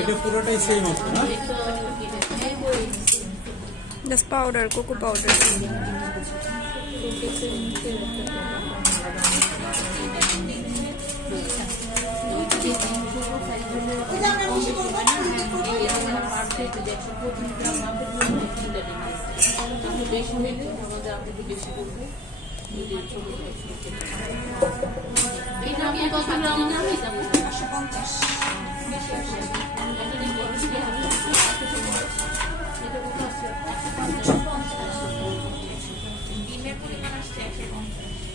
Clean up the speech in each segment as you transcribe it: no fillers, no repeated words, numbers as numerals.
এটা পুরোটাই সেম আছে না? Just powder, cocoa powder.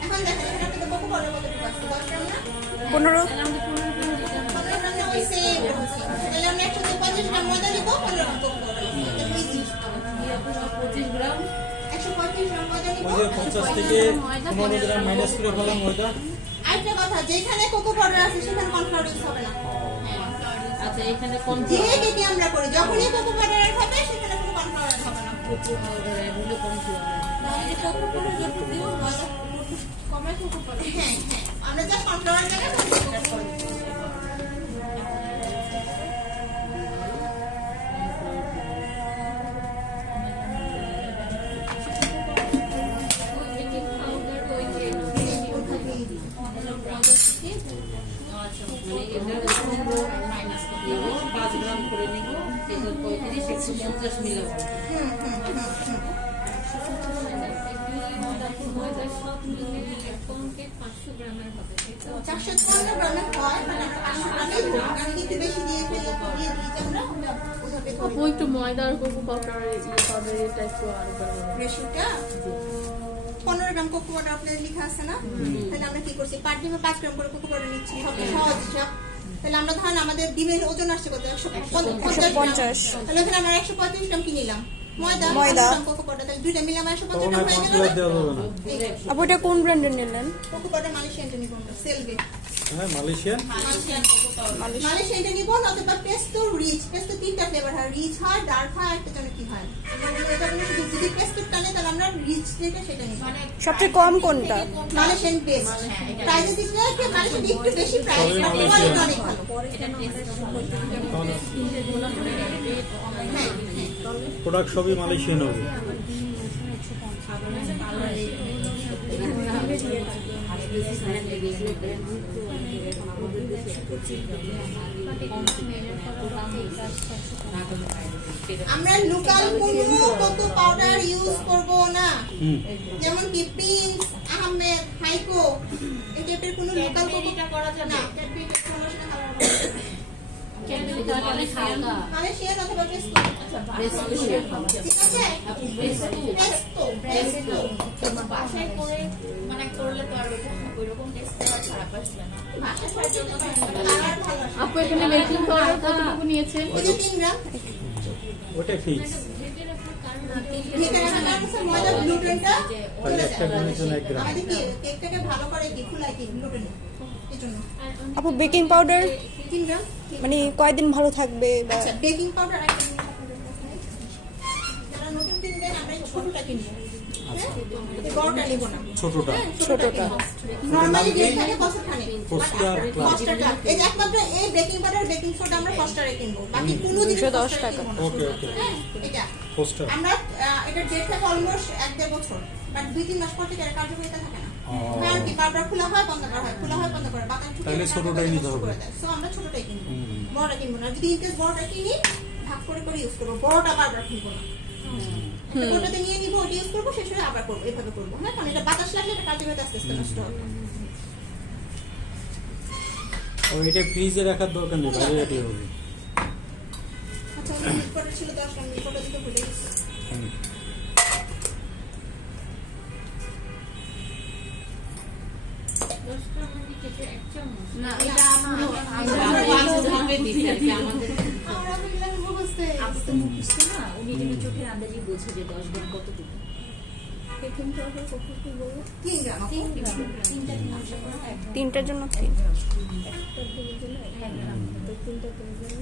এখন দেখেন এখানে কোকো পাউডার কত আছে 10 গ্রাম না 15। তাহলে আমরা 150 গ্রাম ময়দা দিব 15 গ্রাম কোকো পাউডার 25 গ্রাম 125 গ্রাম ময়দা দিব। ওই যে 50 থেকে 15 গ্রাম মাইনাস করে ফেলাম ময়দা। আরেকটা কথা, যেখানে কোকো পাউডার আছে সেখানে কর্নফ্লাওয়ার ইউজ হবে না। আচ্ছা এখানে যে কেকে আমরা করি যখনই কোকো পাউডার এড হবে সেখানে কোনো কর্নফ্লাওয়ার হবে না। কোকো পাউডার এর মধ্যে কর্নফ্লাওয়ার তাহলে কোকো পাউডার যত দিও ময়দা কমে কোকো পাউডার। হ্যাঁ হ্যাঁ, আমরা জাস্ট কর্নফ্লাওয়ার জায়গায় কোকো পাউডার করি। মাইনাস করে 5 গ্রাম করে নিব, এটা 35 150 মিলি। একটু ময়দা আর কোকো পাউডার এটা একটু আর রেশিওটা 15 গ্রাম কোকো পাউডার আপনাদের লেখা আছে না? তাহলে আমরা কি করছি, পার ডিমে 5 গ্রাম করে কোকো পাউডার নিচ্ছি। হবে সহজ হিসাব। তাহলে আমরা ধরেন আমাদের ডিমের ওজন আসছে কত, 150। তাহলে এখানে আমরা 135 গ্রাম কি নিলাম ময়দা, 5 গ্রাম কোকো পাউডার, তাহলে দুইটা মিলে আমরা 150 গ্রাম হয়ে গেল। আপু এটা কোন ব্র্যান্ডের নিলেন? কোকো পাউডার মালয়েশিয়ানটা নিব আমরা, সেলভে হ্যাঁ মালয়েশিয়ান। মালয়েশিয়ানটা নিব, অথবা পেস্তো রিচ। পেস্তো তিনটা ফ্লেভার হয়, রিচ হয়, ডার্ক হয়, একটা যেন কি হয়। এটা বলে যদি পেস্তো টানে তাহলে আমরা রিচ যেটা সেটা নিব। সবচেয়ে কম কোনটা? Malaysian paste. প্রাইস দিচ্ছে কি মালয়েশিয়ান একটু বেশি প্রাইস, কোয়ালিটি অনেক ভালো। প্রোডাক্ট সবই মালয়েশিয়ান হবে। আমরা লোকাল কোনো কোকো পাউডার ইউজ করব না, যেমন কি প্রিন্স, আহমেদ, হাইকো এই টাইপের কোনো লোকাল কোকোটা করা যাবে না। ক্যাডবেরিটা প্রমোশনে খাওয়া হবে। ক্যাডবেরিটা মানে খাওয়া মালয়েশিয়ান অথবা পেস্তো। ঠিক আছে, পেস্তো বাসায় করে মানে করলে তো আর ওইরকম টেস্ট আর খারাপ আসবে না। বাসায় খাওয়ার জন্য ভালো। আপু এখানে বেকিং পাউডার কতটুকু নিয়েছেন? 3 গ্রাম। ওটা ফিক্স। এখানে আমরা কিছু ময়দা গ্লুটেনটা তাহলে একটা গ্রামের জন্য 1 গ্রাম। আমাদের কি কেকটাকে ভালো করে কি ফুলাই কি গ্লুটেন এজন্য। আপু বেকিং পাউডার 3 গ্রাম। মানে কয়দিন ভালো থাকবে বা? আচ্ছা, বেকিং পাউডার একটা যারা নতুন কিনবেন আমরা এই ছোটটা কিনবো। এই বড়টা নিব না। ছোটটা। ছোটটা নরমালি যে থাকে বছরখানে। Foster class. ফস্টারটা এই যে একমাত্র এই বেকিং পাউডার বেকিং সোডা আমরা ফস্টারে কিনবো, বাকি কোনো জিনিস 210 টাকা। ওকে ওকে। এটা ফস্টার। আমরা এটা ডেট থাকে অলমোস্ট 1-1.5 বছর, বাট 2-3 মাস পর থেকে এর কার্যকারিতা থাকে না। কারণ কি পাউডার খোলা হয় বন্ধ করা হয়, খোলা হয় বন্ধ করা, বাতাস ঢুকে তাহলে ছোটটাই নিতে হবে। সো আমরা ছোটটাই কিনবো, বড়টা কিনবো না। যদি ইনকেস বড়টা কিনি ভাগ করে করে ইউজ করবো, বড়টা বারবার কিনবো না। ওটাতে নিয়ে নিবো, ওটা ইউজ করবো, শেষ হয়ে আবার করবো, এভাবে করবো। হ্যাঁ, কারণ এটা বাতাস লাগলে এটা কার্যকারিতা আস্তে আস্তে নষ্ট হবে। ও এটা ফ্রিজে রাখার দরকার নেই, বাইরে রাখলে হবে। আচ্ছা, মিল্ক পাউডার ছিল 10 গ্রাম, মিল্ক পাউডার দিতে ভুলে গেছি। না এটা ভাবে দিতে আমাদের আমরা বিগলান বুঝতে আপনি তো মুখস্থ না, উনি যদি চোখের আন্দাজে বোঝে যে 10 গ্রাম কতটুকু। বেকিং পাউডার কতটুকু বলবো? 3 গ্রাম। 3 গ্রাম, 3টা নিয়ে তিনটার জন্য 3। একটা দিনের জন্য 1 গ্রাম, তো 3টা দিনের জন্য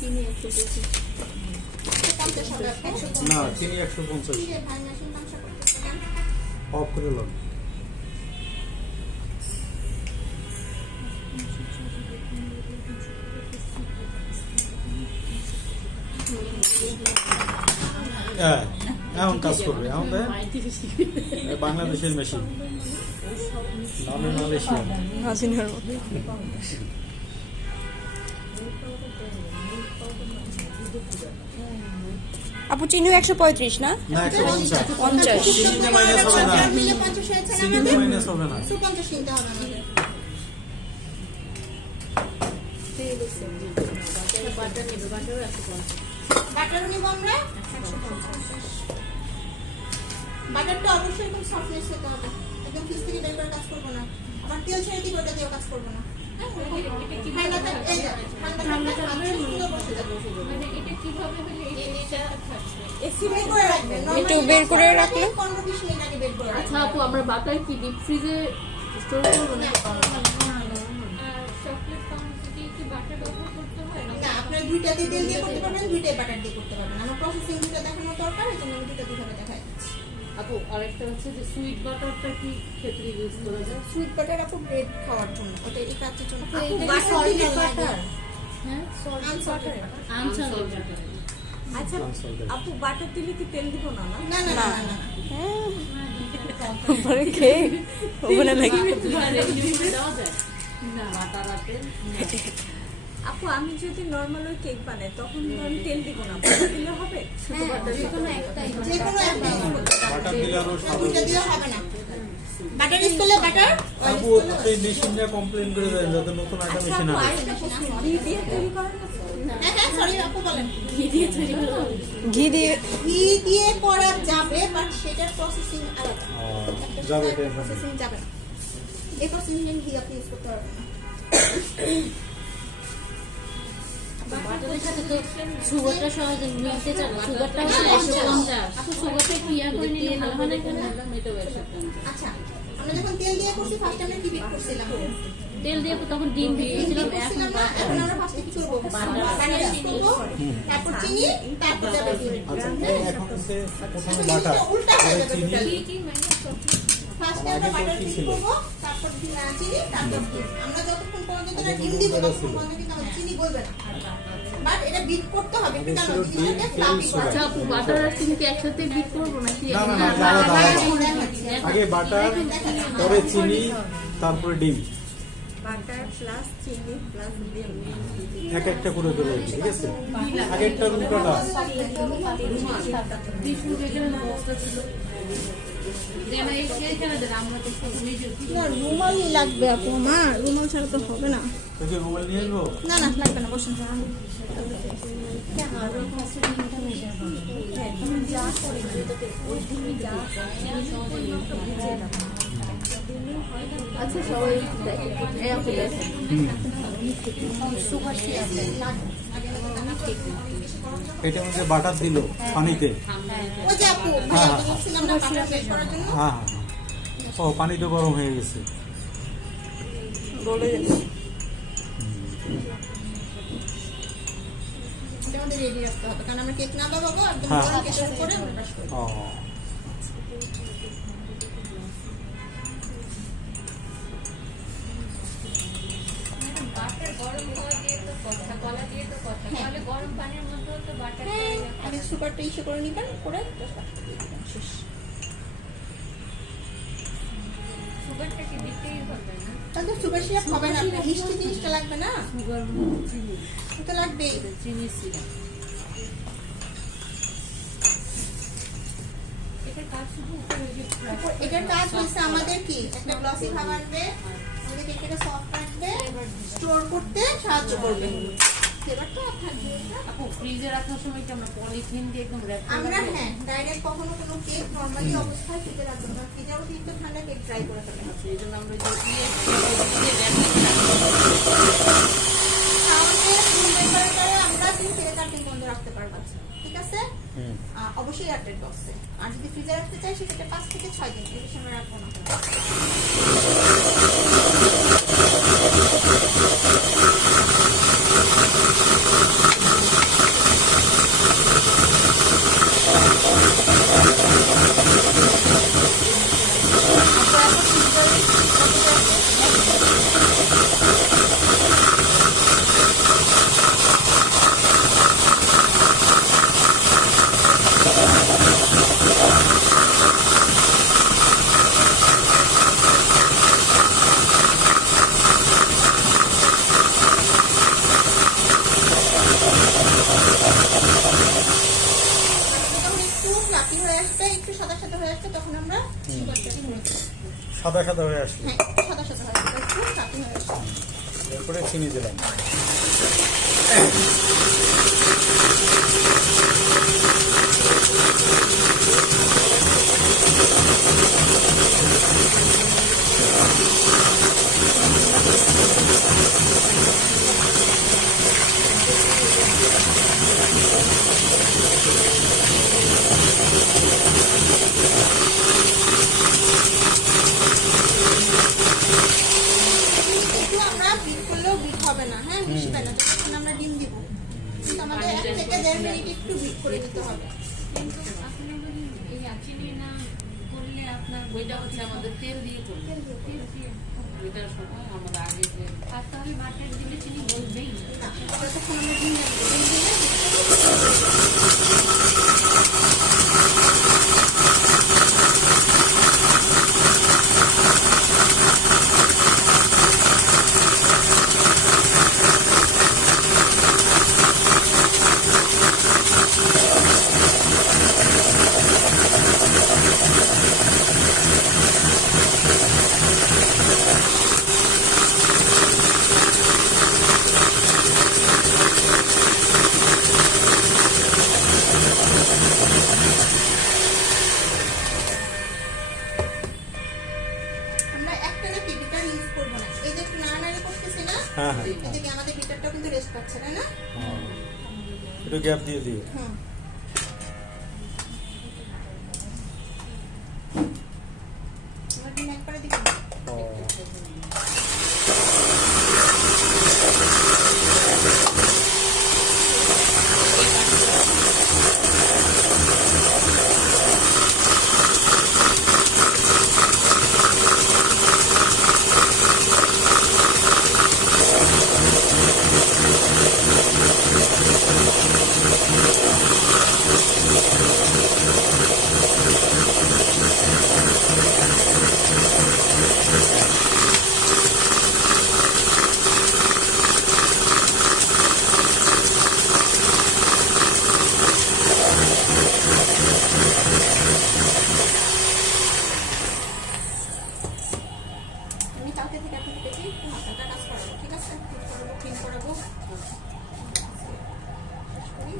150 হবে, 150 না চিনি 150 কি রে ভাই, মেশিন মাংস করতেছে কেন? অফ করে লাও। হ্যাঁ, এখন কাজ করবে এখন দেখ বাংলাদেশের মেশিন নামে মালয়েশিয়া। হাসিনার মতো। আপু চিনি 135 না? না 150 50 চিনিতে মাইনাস হবে না, মিলে 50 হয়েছে না চিনিতে আমাদের? মাইনাস হবে না। 150 কিনতে হবে আমাদের। বাটারও নিব আমরা 150। বাটারটা অবশ্যই খুব সফটনেস হতে হবে, একদম ফ্রিজ থেকে বের করে কাজ করবো না, আবার তেল ছেড়ে দিব ওটা দিয়েও কাজ করবো না। ঠান্ডা থাকবে, এই যে, ঠান্ডা থাকবে, সুন্দর বসে যাবে। মানে এটা কিভাবে হলে এটা থাকবে? বের করে রাখবেন, একটু বের করে রাখলে? 15-20 মিনিট আগে বের করে আচ্ছা রাখবেন। আপু, আমরা বাটার কি ডিপ ফ্রিজে স্টোর করবো না? আর চকলেট পাউরুটি কি বাটার ব্যবহার করতে হয় না? না, আপনারা দুইটাতে তেল দিয়ে করতে পারবেন, দুইটাই বাটার দিয়ে করতে পারবেন। আমার প্রসেসিং দুটো দেখানো দরকার, এই জন্য আমি দুটো দুভাবে দেখাই দিচ্ছি। আপু আরেকটা হচ্ছে যে সুইট বাটারটা কি ক্ষেত্রে ইউজ করা যায়? সুইট বাটার আপু ব্রেড খাওয়ার জন্য, ওটা এই কাজের জন্য। আপু এটা বাটার solid দিলে butter? লাগে। হ্যাঁ, Unsalted butter। আনসাল্টেড বাটার। আচ্ছা আপু, বাটার দিলে কি তেল দিব না? না না না না না না। পরে খেয়ে ওখানে লাগি। দেওয়া যায় না বাটার আর তেল? আপু, আমি যদি নর্মাল ওই কেক বানাই তখন আমি তেল দিব না, বাটার দিলে হবে? শুধু বাটার যে কোনো একটাই use করতে পারবেন। বাটার দিলে আরো না, স্বাদ দুইটা হবে। দিয়ে হবে না। বাটার ইউজ করলে বাটার, অয়েল আপু ইউজ করলে এই মেশিনটা কমপ্লেন করে দেন যাতে নতুন একটা মেশিন আপু, আসে। আরেকটা প্রশ্ন, ঘি দিয়ে তৈরি করেন না? হ্যাঁ হ্যাঁ, সরি আপু বলেন। ঘি দিয়ে ঘি দিয়ে করা যাবে, বাট সেটার প্রসেসিং আলাদা। যাবে টেনশন নেই। প্রসেসিং যাবে না, এই প্রসেসিং ঘি আপনি ইউজ করতে পারবেন না। বাটারের সাথে তো সুগারটা সহজে মিলতে চায় না। সুগারটা হচ্ছে 150। আপু সুগারটা কি ইয়া করে নিলে ভালো হয় না কেন? এটাও 150। আচ্ছা, আমরা যখন তেল দিয়ে করছি ফার্স্ট আমরা কি বিট করছিলাম? তেল দিয়ে তখন ডিম দিয়েছিলাম, বিট এখন করছিলাম না, এখন আমরা ফার্স্টে কি করব? বাটার ইউজ করব, তারপর চিনি, তারপর যাবে ডিম। আচ্ছা এখন হচ্ছে প্রথমে জিনিসটা বাটার উল্টা হয়ে পরে যাবে চিনি, টোটালি। কি মানে চকলেট ফার্স্টে আমরা বাটার ইউজ করব, তারপর চিনি, তারপর ডিম। আমরা যতক্ষণ পর্যন্ত না ডিম দিব ততক্ষণ পর্যন্ত কিন্তু আমাদের চিনি গলবে না। বাট এটা বিট করতে হবে, একটু জানো জিনিসটাকে ফ্লাফি করা। আচ্ছা আপু, বাটার আর চিনি কি একসাথে বিট করবো নাকি? না না না আলাদা আলাদা। আগে বাটার পরে চিনি তারপরে ডিম বাটার প্লাস চিনি প্লাস ডিম। এক একটা করে দেবো, ঠিক আছে? আগে একটা রুটাটা না, রুমালই লাগবে আপু, মা রুমাল ছাড়া তো হবে না। তোকে মোবাইল নিয়ে আসবো। না না, লাগবে না, বসুন। আচ্ছা সবাই দেখে এই আপু দেখে এটা মধ্যে বাটার দিল পানিতে। ওই যে আপু, হ্যাঁ, ভাইয়া বলছিলাম না বাটার বের করার জন্য। হ্যাঁ হ্যাঁ ও পানিটা গরম হয়ে গেছে। বলে এটা আমাদের রেডি রাখতে হবে, কারণ আমরা কেক না বানাবো, একদম হ্যাঁ। গরম কেকের উপরে আমরা ব্রাশ করব। ও বাটার গরম হওয়া দিয়ে তো কথা, গলা দিয়ে তো কথা, তাহলে গরম পানির মধ্যেও তো বাটার হ্যাঁ, আগে সুগারটা ইসে করে নিবেন, করে শেষ। সুগারটা কি দিতেই হবে না? তাহলে সুগার সিরাপ হবে না, আপনার মিষ্টি জিনিসটা লাগবে না, সুগার চিনি ওটা লাগবে। চিনি সিরাপ। এটা কাজ শুধু উপরে যে এটার কাজ হচ্ছে আমাদের কি একটা গ্লসি ভাব আসবে, আমাদের কেকটা সফট রাখবে, স্টোর করতে সাহায্য করবে। ফ্লেভারটা থাকবে এটা। আপু ফ্রিজে রাখার সময় কি আমরা পলিথিন দিয়ে একদম র‍্যাপ করে আমরা রাখবো? হ্যাঁ ডাইরেক্ট কখনো কোনো কেক নরমালি অবস্থায় ফ্রিজে রাখবো না, ফ্রিজে অতিরিক্ত ঠান্ডা কেক ট্রাই করে ফেলেন। আচ্ছা, এই জন্য আমরা যে দিয়ে আমাদের রুম টেম্পারেচারে আমরা 3 থেকে 4 দিন বন্ধ রাখতে পারবো, ঠিক আছে? হুম অবশ্যই এয়ারটাইট বক্সে। আর যদি ফ্রিজে রাখতে চাই সেক্ষেত্রে 5 থেকে 6 দিন, এর বেশি আমরা রাখবো না। সাদা সাদা হয়ে আসলো। হ্যাঁ সাদা সাদা হয়ে যাবে, একটু কাটি হয়ে আসবে। এরপরে চিনি দিলাম। একটু আমরা বিট করলেও বিট হবে না, হ্যাঁ বেশি পাই না, যখন আমরা ডিম দিব কিন্তু আমাদের 1 থেকে 1.5 মিনিট একটু বিট করে নিতে হবে। কিন্তু আসলে বলি এই চিনি না করলে আপনার ওইটা হচ্ছে আমাদের তেল দিয়ে করবে। তেল দিয়ে ওইটার সময় আমরা আগে যে আর তাহলে বাটার দিলে চিনি বলবেই না যতক্ষণ আমরা ডিম দিব, ডিম দিলে আমরা একটা নাকি বিটার ইউজ করবো না, এই যে একটু নাড়ানাড়ি করতেছি না, হ্যাঁ হ্যাঁ, এদিকে আমাদের বিটারটাও কিন্তু রেস্ট পাচ্ছে, তাই না? একটু গ্যাপ দিয়ে দিও। হুম। এবার ডিম একবারে দিকে দিই। ও, আমি কালকে থেকে আপনাকে দেখি একটু মশলাটা কাজ করাবো, ঠিক আছে? ক্লিন করাবো। শেষ করি।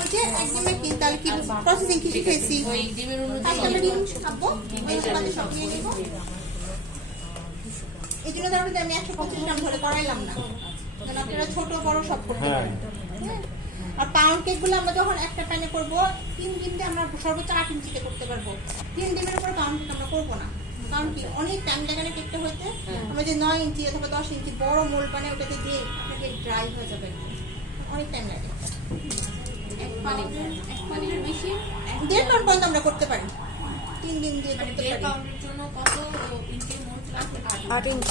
ওই যে একদমে কি তাহলে কি প্রসেসিং কি শিখেছি? ওই ডিমের অনুযায়ী আজকে আমরা ডিম খাবো, ওই বাদে সব নিয়ে নেবো। এই জন্য ধরো যে আমি 125 গ্রাম ধরে করাইলাম না, কারণ আপনারা ছোট বড় সব করতে হ্যাঁ। পারেন। হ্যাঁ। আর পাউন্ড কেক গুলো আমরা যখন একটা প্যানে করবো 3 ডিম দিয়ে আমরা সর্বোচ্চ 8 ইঞ্চিতে করতে পারবো। 3 ডিমের উপর পাউন্ড কেক আমরা করবো না, কারণ কি অনেক টাইম লাগে না কেকটা হতে। আমরা যে 9 ইঞ্চি অথবা 10 ইঞ্চি বড় মোল্ড বানিয়ে ওটাতে দিয়ে আপনাকে ড্রাই হয়ে যাবে, অনেক টাইম লাগে। এক পাউন্ডের বেশি 1.5 পাউন্ড পর্যন্ত আমরা করতে পারি, 3 ডিম দিয়ে করতে 1.5 পারি। পাউন্ডের জন্য কত ইঞ্চি মোট লাগবে? 8 ইঞ্চ।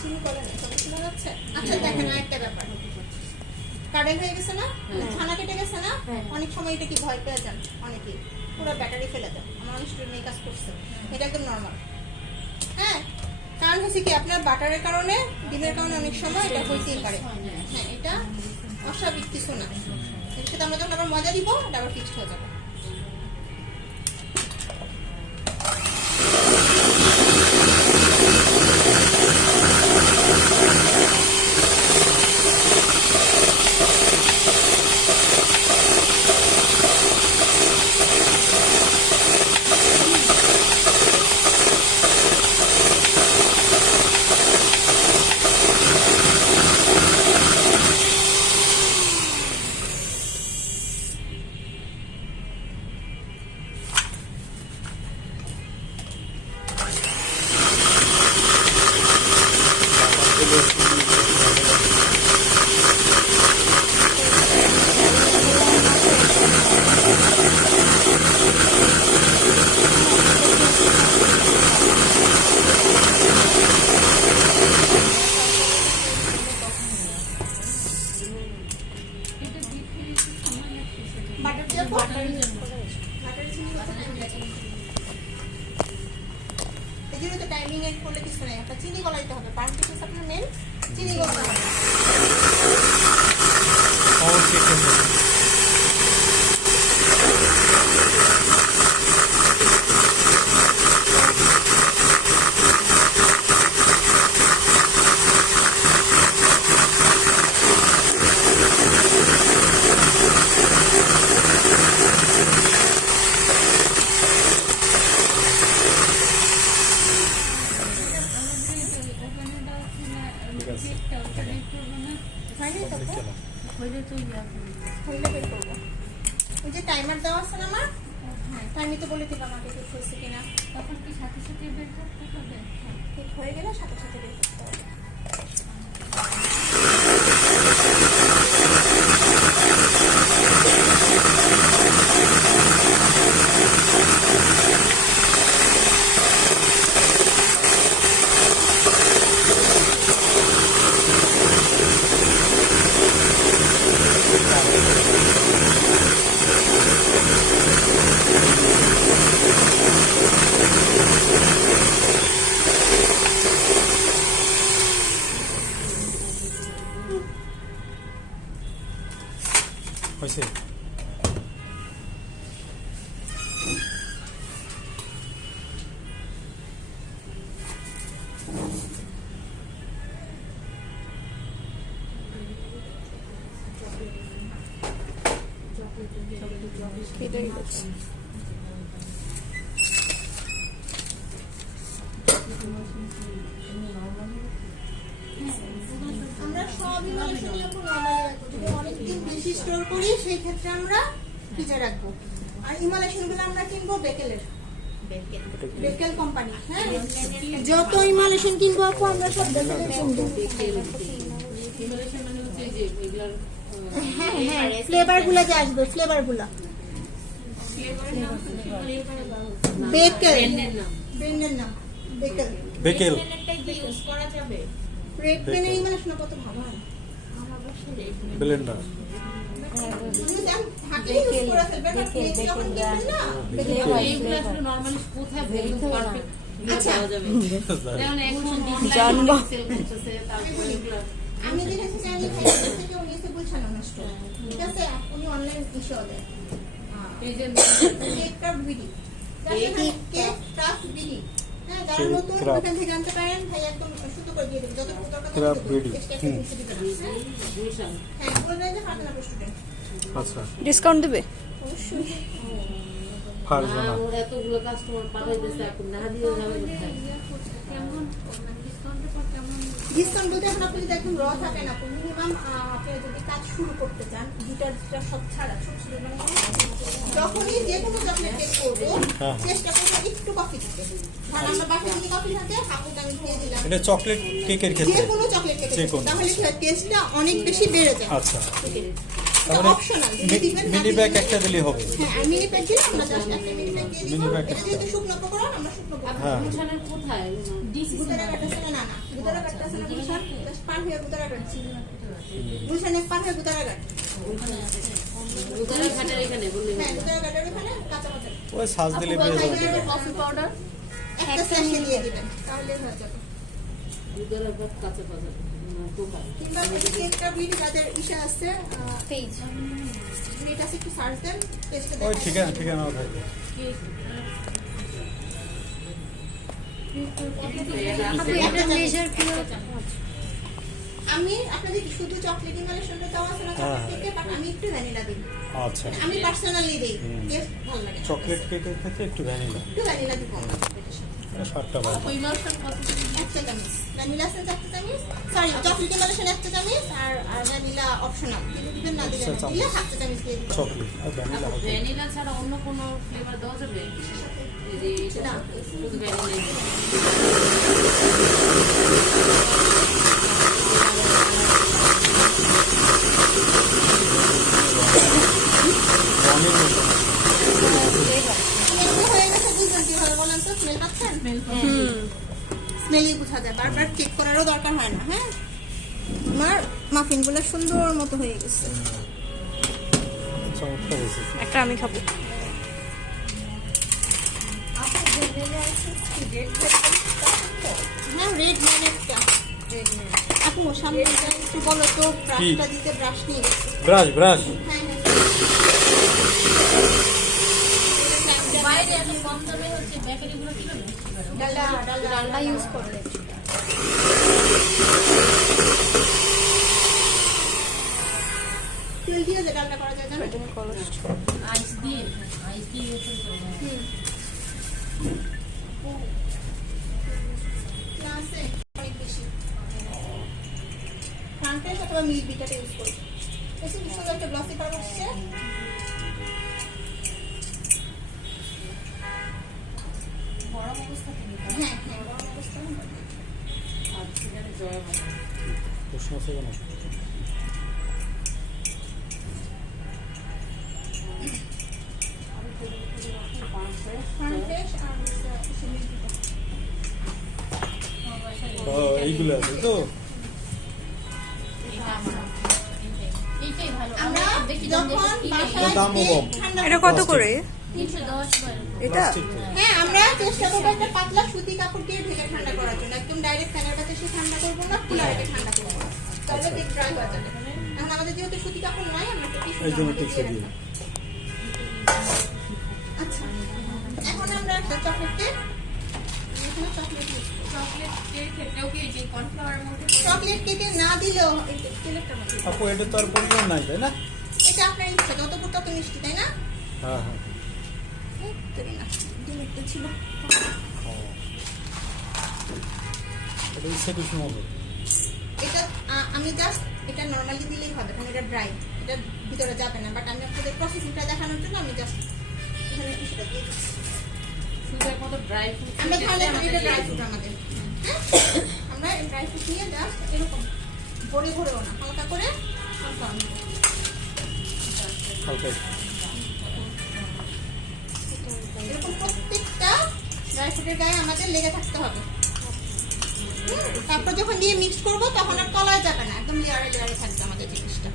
চিনি কলা নেই, সবাই শোনা যাচ্ছে? আচ্ছা দেখেন আরেকটা ব্যাপার, কারেন্ট হয়ে গেছে না, ছানা কেটে গেছে না, অনেক সময় এটা কি ভয় পেয়ে যান অনেকে, পুরো ব্যাটারি ফেলে দেন। আমার অনেক স্টুডেন্ট এই কাজ করছে, এটা একদম নর্মাল। হ্যাঁ, কারণ হচ্ছে কি আপনার বাটারের কারণে, ডিমের কারণে অনেক সময় এটা হইতেই পারে। হ্যাঁ, এটা অস্বাভাবিক কিছু না, এর সাথে আমরা যখন আবার মজা দিব এটা আবার ফিক্সড হয়ে যাবে। জিরোতে টাইমিং এড করলে কিছু নেই, আপনার চিনি গলাইতে হবে, পার্টি হচ্ছে আপনার মেন চিনি গলাতে হবে। পাউন্ড কেক হবে। হয়নি তো তো? হইলে তো ইয়া করবে। হইলে বের করবো। ওই যে টাইমার দেওয়া আছে না আমার, হ্যাঁ টাইমই তো বলে দিলাম আমাকে ঠিক হয়েছে কিনা। তখন কি সাথে সাথে বের করতে হবে? ঠিক হয়ে গেলে সাথে সাথে বের করতে হবে। হয়েছে? এটাই হচ্ছে। আমরা সব ইমালেশনই এখন নরমালি রাখবো, যদি অনেকদিন বেশি স্টোর করি সেই ক্ষেত্রে আমরা ফ্রিজে রাখবো। আর ইমালেশনগুলো আমরা কিনবো বেকেলের, বেকেল কোম্পানি। হ্যাঁ, যত ইমালেশন কিনবো আপু আমরা সব বেকেলের কিনবো। ইমালেশন মানে হচ্ছে এই যে এগুলার হ্যাঁ হ্যাঁ, ফ্লেভারগুলো যে আসবে, ফ্লেভারগুলো বেকেল, ব্র্যান্ডের নাম। ব্র্যান্ডের নাম বেকেল। বেকেল। ইউজ করা যাবে। রেড পেনের ইমালেশন কত ভালো হয়। ব্লেন্ডার। এইগুলো আসলে নরমালি কোথায় একদম পারফেক্ট আচ্ছা। পাওয়া যাবে? যেমন এখন অনলাইনে জানবা। সেল করতেছে, তারপরে এগুলো আমি দেখেছি যে আমি থেকে উনি এসে বলছেন নষ্ট, ঠিক আছে, উনি অনলাইন ইস্যু দেয় এই যে cake craft BD, cake craft BD. হ্যাঁ, যারা কেক নতুন ক্রাফট। ওখান থেকে আনতে পারেন, ভাই একদম সুতো করে দিয়ে দেবে, যত দরকার ক্রাফট বিডি। গুলশান হ্যাঁ, বলে যে ফার্স্ট না স্টুডেন্ট আচ্ছা, ডিসকাউন্ট দেবে? অবশ্যই। ফারজানা। ওর এতগুলো কাস্টমার পাঠাইতেছে, এখন না দিয়ে যাবে কোথায়? কেমন ডিসকাউন্টের পর কেমন? ডিসকাউন্ট বলতে এখন আপনি যদি একদম র থাকে না, মিনিমাম আপনি যদি কাজ শুরু করতে চান, গিটার সব ছাড়া ছোট ছোট মানে যখনই যে কোনো চকলেট কেক করবো, হ্যাঁ। চেষ্টা করবো একটু কফি দিতে। কারণ আমরা বাসায় যদি কফি থাকে, হাফুটা আমি দিয়ে দিলাম। এটা চকলেট কেকের যে ক্ষেত্রে। কোনো চকলেট কেক যে কোনো। তাহলে কি হয়, টেস্টটা অনেক বেশি বেড়ে যায়। আচ্ছা, এটা তাহলে অপশনাল, যদি দিবেন না মিনি দিবেন ব্যাগ না। একটা দিলেই হবে। হ্যাঁ, আর মিনি প্যাক দিলে আমরা জাস্ট একটা মিনি প্যাক দিয়ে দিব। মিনি প্যাক এটা একটা। যেহেতু শুকনো উপকরণ, আমরা শুকনো উপকরণ। হ্যাঁ। গুলশানের কোথায়? গুদারা কাটতেছে না, না না গুদারা কাটতেছে না, গুলশান জাস্ট পার হয়ে গুদারা কাটছি। গুলশানে পার হয়ে গুদারা কাট। উদারা ঘাটের এখানে বললে হ্যাঁ, গুদারা কাটার ওখানে কাঁচা বাজার। ওই সাজ দিলে পেয়ে যাবে। কফি পাউডার একটা স্যাশে দিয়ে দিবেন, তাহলে হয়ে যাবে। উদারা ঘাট কাঁচা বাজার দোকান। কিংবা কেকটা ভিডিও যাদের ইসা আছে পেজ, এটা আছে একটু সার্চ দেন, পেজটা ওই দেখেন। ঠিকানাও থাকবে। একটা মেজার কি আমি আপনাদের শুধু চকলেট ইমালেশনটা দেওয়া আছে না হ্যাঁ। চকলেট কেকে, বাট আমি একটু ভ্যানিলা দিই। আচ্ছা, আমি পার্সোনালি দিই, টেস্ট ভালো লাগে। চকলেট কেকের ক্ষেত্রে একটু ভ্যানিলা। একটু ভ্যানিলা দিব। 7টা বাজে। ওই মালটা কত? একটা চামচ ভ্যানিলা এসেন্স, একটা চামচ, সরি চকলেট ইমালেশন একটা চামচ, আর ভ্যানিলা অপশনাল, দিবেন না দিবেন না, দিলে হাফ চা চামচ দিয়ে দিবেন। চকলেট আর ভ্যানিলা হবে। ভ্যানিলা ছাড়া অন্য কোনো ফ্লেভার দেওয়া যাবে? এই যে এটা শুধু ভ্যানিলা। রঙের মতো। একটু হয়ে গেছে, বুঝবেন কিভাবে বলেন তো, স্মেল পাচ্ছেন? স্মেলই বোঝা যায়, বারবার চেক করারও দরকার হয় না। হ্যাঁ, আমার মাফিনগুলো সুন্দর মতো হয়ে গেছে। চমৎকার হয়েছে। একটা আমি খাবো। আপনার রেড ম্যানেটটা আপু সামনে একটু বলো তো ব্রাশটা দিতে ব্রাশ নিয়ে গেছে ব্রাশ ব্রাশ হ্যাঁ বাইরে এত কম দামে হচ্ছে বেকারিগুলো কি করে ডালডা ইউজ করলে তেল দিয়ে যে ডালটা করা যায় জানো আইস দিয়ে ইয়ে করে না আছে অনেক বেশি ফ্রান্টের অথবা মিল্ক বিটাটা ইউজ করো এসে কিছু একটা গ্লসি কালার আসছে গরম অবস্থা থেকে হ্যাঁ হ্যাঁ গরম অবস্থা আর সেখানে জয় হয় প্রশ্ন আছে কেন ফ্রান্টেশ আর মিল্ক বিটা এইগুলো আছে তো এইটাই ভালো আমরা দেখি যখন বাসায় দামও দিয়ে কম। ঠান্ডা এটা কত করে 310 বার এটা প্লাস্টিক তো। হ্যাঁ আমরা চেষ্টা করবো একটা পাতলা সুতি কাপড় দিয়ে ঢেকে ঠান্ডা করার জন্য একদম ডাইরেক্ট ফ্যানের বাতাসে ঠান্ডা করবো না কুলারে ঠান্ডা করবো না তাহলে ঠিক ড্রাই হয়ে যাবে এখন আমাদের যেহেতু সুতি কাপড় নয় আমরা একটা টিস্যু এই জন্য টিপসে দিই আচ্ছা এখন আমরা একটা চকলেট কেক এখানে চকলেট চকলেটের ক্ষেত্রেও কি যে কর্নফ্লাওয়ারের মধ্যে চকলেট কেকে না দিলেও এই যে কেকের মধ্যে আপু এটা তো আর পরিমাণ নাই তাই না এটা আপনার ইচ্ছা যতটুকু তত মিষ্টি তাই না হ্যাঁ হ্যাঁ তৈরি না ডিমের তো ছিল এটা ইচ্ছে কিছু মতো এটা আমি জাস্ট এটা নরমালি দিলেই হবে কারণ এটা ড্রাই এটা ভিতরে যাবে না বাট আমি আপনাদের প্রসেসিংটা দেখানোর জন্য আমি জাস্ট এখানে কিছুটা দিয়ে দিচ্ছি শুধু একমাত্র ড্রাই ফ্রুট আমরা তাহলে এটা ড্রাই ফ্রুট আমাদের হ্যাঁ আমরা এই ড্রাই ফ্রুট নিয়ে জাস্ট এরকম ভরে ভরেও না হালকা করে হালকা হালকা এরকম প্রত্যেকটা ড্রাই ফ্রুটের গায়ে আমাদের লেগে থাকতে হবে তারপর যখন দিয়ে মিক্স করবো তখন আর তলায় যাবে না একদম লেয়ারে লেয়ারে থাকবে আমাদের জিনিসটা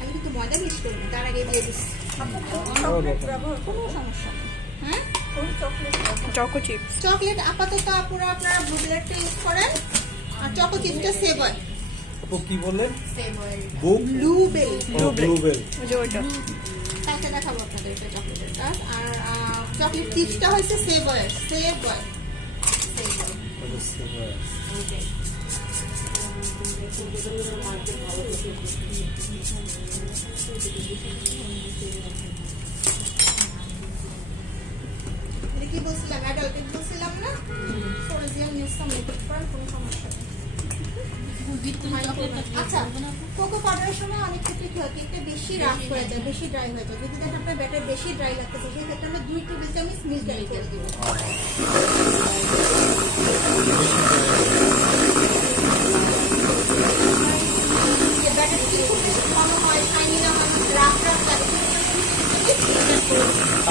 আমি কিন্তু ময়দা মিক্স করি না তার আগে দিয়ে দিচ্ছি কোনো সমস্যা নেই হ্যাঁ চকো চিপস চকলেট আপাতত আপুরা আপনারা ব্লুবেরিটা ইউজ করেন আর চকো চিপসটা সেভ হয় আপু কি বললেন সেভ হয় বুক ব্লুবেরি ব্লুবেল ওই যে ওইটা কালকে দেখাবো আপনাদের এটা চকলেটের কাজ আর চকলেট চিপসটা হচ্ছে সেভ হয় সেভ হয় সেভ হয় এটা কি বলছিলাম অ্যাডাল্ট বলছিলাম না সোলজিয়াম নিউজ সামলাইতে পারেন কোনো সমস্যা নেই আচ্ছা কোকো পাউডারের সময় অনেক ক্ষেত্রে কি হয় কেকটা বেশি রাফ হয়ে যায় বেশি ড্রাই হয়ে যায় যদি দেখেন আপনার ব্যাটার বেশি ড্রাই লাগতেছে সেই ক্ষেত্রে আমরা 2 টেবিল চামচ মিল্ক অ্যাড করে দিব যে ব্যাটার কি খুব বেশি ঘন হয় শাইনি না হয় রাফ রাফ লাগে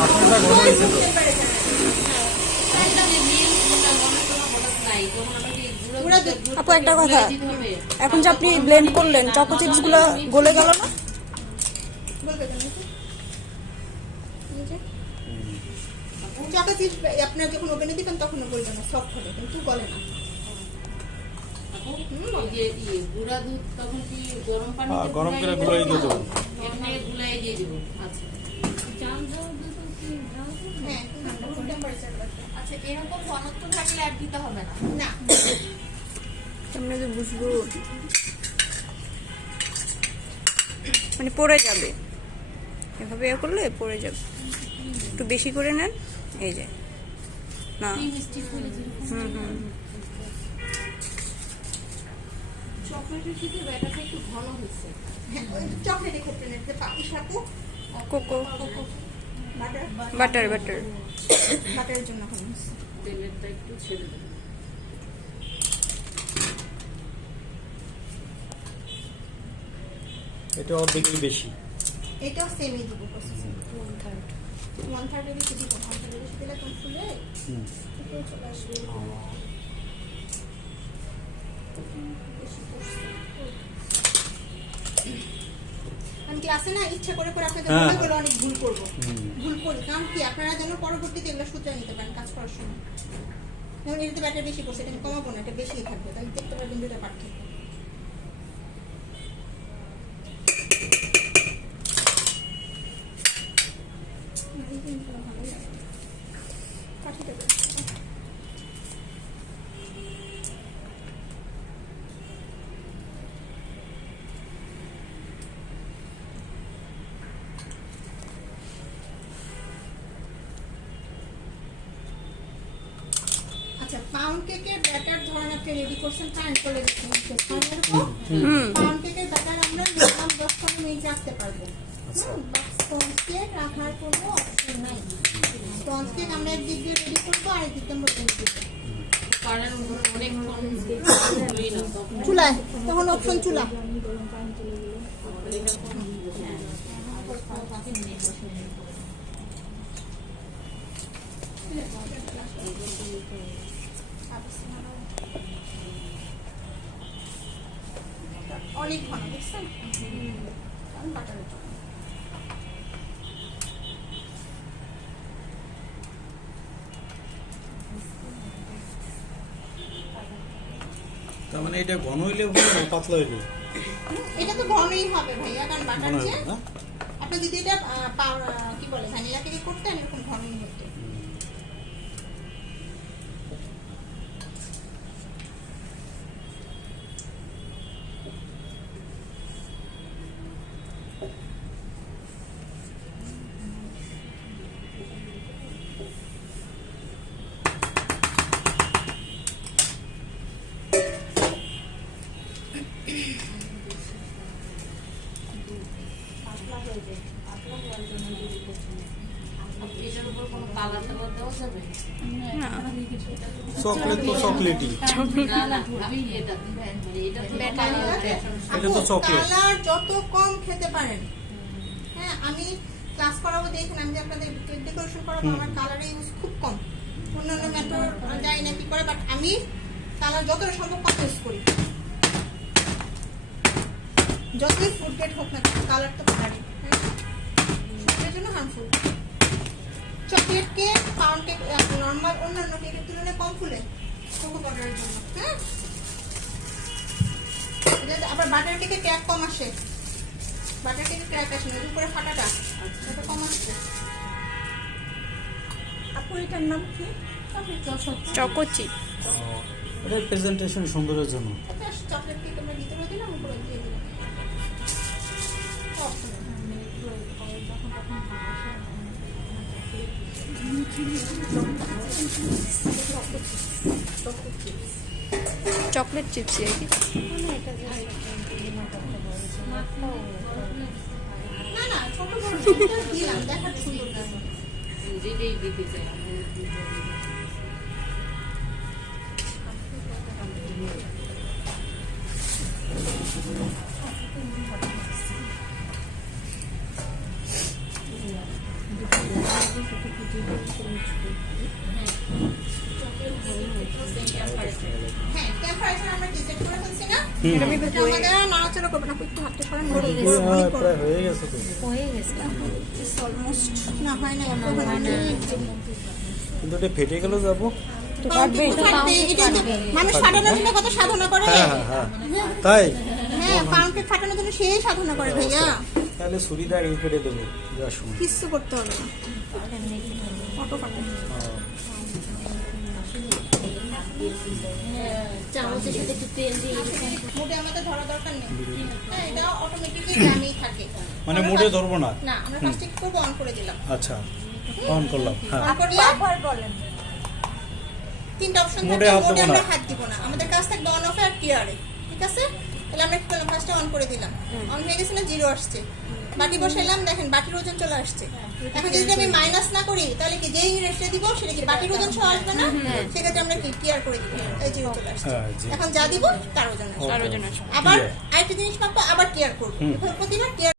আপনারা ঘন হয়েছে তো পুরো দুধ আপু একটা কথা এখন যে আপনি ব্লেন্ড করলেন চকো চিপস গুলো গলে গেল না বলবে কেন চকো চিপস আপনার যখন ওভেনে দিবেন তখন বলবেন না সফট হবে কিন্তু গলে না এই যে গুঁড়া দুধ তখন কি গরম পানি হ্যাঁ, গরম করে গুলাই দিয়ে দেবো এখানে গুলাই দিয়ে দেবো আচ্ছা হ্যাঁ রুম টেম্পারেচার আচ্ছা এরকম ঘনত্ব থাকলে আর দিতে হবে না না কেমনে যে বুঝবো মানে পড়ে যাবে এভাবে ইয়ে করলে পড়ে যাবে একটু বেশি করে নেন এই যে না চকলেটের থেকে ব্যাটারটা একটু ঘন হয়েছে হ্যাঁ চকলেটের ক্ষেত্রে নিতে পারি সাথে কোকো বাটার বাটার বাটার বাটারের জন্য হবে তেলেরটা একটু ছেড়ে দেবো এটা অর্ধেকের বেশি এটাও সেমই দিব প্রসেসিং 1/3 বেশি দিব 1/3 বেশি দিলে কম ফুলে এটাও চলে আসবে বেশি করছে আমি ক্লাসে না ইচ্ছা করে করে আপনাদের হ্যাঁ। মনে করে অনেক ভুল করবো, হুম। ভুল করি, কারণ কি আপনারা যেন পরবর্তীতে এগুলো সূত্রে নিতে পারেন কাজ করার সময়। যেমন এটাতে ব্যাটার বেশি করছে, এটা আমি কমাবো না, এটা বেশিই থাকবে, তাহলে দেখতে পারবেন দুটো পার্থক্য। আচ্ছা, পাউন্ড কেকের ব্যাটার ধরেন আপনি রেডি করছেন, কারেন্ট করে দিচ্ছেন, পাউন্ড কেকের ব্যাটার আমরা মিনিমাম 10-15 মিনিট রাখতে পারবো। স্পঞ্জ কেক রাখার কোনো অপশন নাই। স্পঞ্জ কেক আমরা একদিক দিয়ে রেডি করবো, আর একদিক দিয়ে আমরা রেডি করবো কারণ অনেক চুলায়, তখন অপশন চুলা। অনেক ঘন দেখছেন, কারণ বাটারের জন্য। তার মানে এটা ঘন হইলে হবে না পাতলা হইলে? এটা তো ঘনই হবে ভাইয়া, কারণ বাটার ঘন যে হবে না? আপনি যদি এটা কি বলে ভ্যানিলা কেক করতেন এরকম ঘনই হতো। এটার উপর কোনো কালার টালার দেওয়া যাবে? না, চকলেট তো চকলেটই, না না, আমি এটা এটা তো চকলেট। কালার যত কম খেতে পারেন। হ্যাঁ, আমি ক্লাস করাবো, দেখেন আমি যে আপনাদের কেক ডেকোরেশন করাবো, আমার কালারের ইউজ খুব কম। অন্যান্য মেথড জানি না কি করে, বাট আমি কালার যতটা সম্ভব কম ইউজ করি। যতই ফুড গ্রেড হোক না কেন, কালার তো কালারই, শরীরের জন্য harmful. Chocolate cake, pound cake normal অন্যান্য কেকের তুলনায় কম ফুলে কোকো পাউডারের জন্য। হ্যাঁ, আবার বাটার কেকে ক্র্যাক কম আসে, বাটার কেকে ক্র্যাক আসে না, উপরে ফাটাটা এটা কম আসছে। আপু এটার নাম কি? Choco chip. এটা প্রেজেন্টেশন সুন্দরের জন্য। এটা চকলেট কেক আমরা ভিতরে দিলাম, উপরে দিয়ে দিলাম। চকলেট চিপস আর কি। না না, ছোট বড় দুটো দিলাম, দেখার সুন্দর লাগে। যেটাই দিতে চাই। হ্যাঁ, টেম্পারেচার আমরা ডিসাইড করে ফেলছি না? হুম। এটা আমাদের আর নাড়াচাড়া করবে না, একটু হাতটা সরান, বড় হ্যাঁ, প্রায় হয়ে গেছে তো। অলমোস্ট না হয় না, কিন্তু এটা ফেটে গেল যাবো। মানুষ ফাটানোর জন্য কত সাধনা করে। হ্যাঁ হ্যাঁ হ্যাঁ, তাই হ্যাঁ, পাউন্ড কেক ফাটানোর জন্য সেই সাধনা করে ভাইয়া। তাহলে ছুরিটা আগে কেটে দেবো যাওয়ার সময়। কিচ্ছু করতে হবে না, অটো ফাটা। চামচের সাথে একটু তেল দিয়ে মুডে আমাদের ধরা দরকার নেই। হ্যাঁ, এটা অটোমেটিকলি জানেই থাকে। মানে মুডে ধরবো না। না, আমরা ফার্স্ট কি করব, অন করে দিলাম। আচ্ছা, অন করলাম। হ্যাঁ, অন করলে বলেন তিনটা অপশন মোডে থাকে, হাত মোডে দেবো আমরা না। হাত দিব না, আমাদের কাজ থাকবে অন অফে আর ক্লিয়ারে। ঠিক আছে, তাহলে আমরা কি করলাম, ফার্স্টে অন করে দিলাম, অন হয়ে গেছে না, 0 আসছে। বাটি বসাইলাম, দেখেন বাটির ওজন চলে আসছে। এখন যদি আমি মাইনাস না করি, তাহলে কি যেই রেটে দিব সেটা কি বাটির ওজন সহ আসবে না? সেক্ষেত্রে আমরা কি ক্লিয়ার করে দিব, এই 0 চলে আসছে। হ্যাঁ, জি। এখন যা দিব তার ওজন আসবে। তার ওজন আসবে। আবার Clear। আরেকটা জিনিস পাবো, আবার ক্লিয়ার করবো, প্রতিবার ক্লিয়ার